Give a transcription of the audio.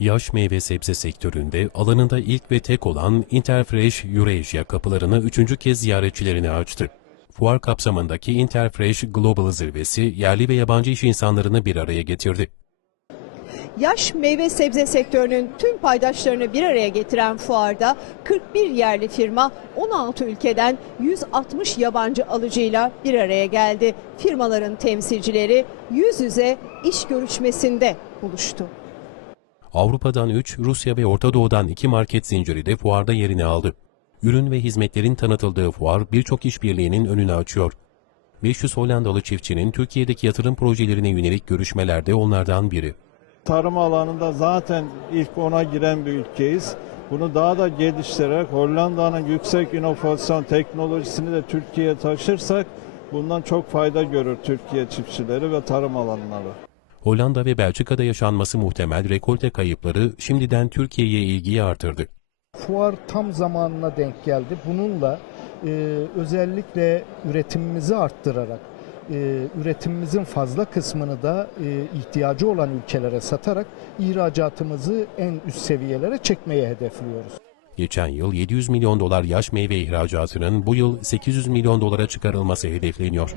Yaş meyve sebze sektöründe alanında ilk ve tek olan Interfresh Eurasia kapılarını üçüncü kez ziyaretçilerine açtı. Fuar kapsamındaki Interfresh Global zirvesi yerli ve yabancı iş insanlarını bir araya getirdi. Yaş meyve sebze sektörünün tüm paydaşlarını bir araya getiren fuarda 41 yerli firma 16 ülkeden 160 yabancı alıcıyla bir araya geldi. Firmaların temsilcileri yüz yüze iş görüşmesinde buluştu. Avrupa'dan 3, Rusya ve Orta Doğu'dan 2 market zinciri de fuarda yerini aldı. Ürün ve hizmetlerin tanıtıldığı fuar birçok işbirliğinin önünü açıyor. 500 Hollandalı çiftçinin Türkiye'deki yatırım projelerine yönelik görüşmelerde onlardan biri. Tarım alanında zaten ilk ona giren bir ülkeyiz. Bunu daha da geliştirerek Hollanda'nın yüksek inovasyon teknolojisini de Türkiye'ye taşırsak bundan çok fayda görür Türkiye çiftçileri ve tarım alanları. Hollanda ve Belçika'da yaşanması muhtemel rekolte kayıpları şimdiden Türkiye'ye ilgiyi artırdı. Fuar tam zamanına denk geldi. Bununla e, özellikle üretimimizi arttırarak, e, üretimimizin fazla kısmını da e, ihtiyacı olan ülkelere satarak ihracatımızı en üst seviyelere çekmeye hedefliyoruz. Geçen yıl 700 milyon dolar yaş meyve ihracatının bu yıl 800 milyon dolara çıkarılması hedefleniyor.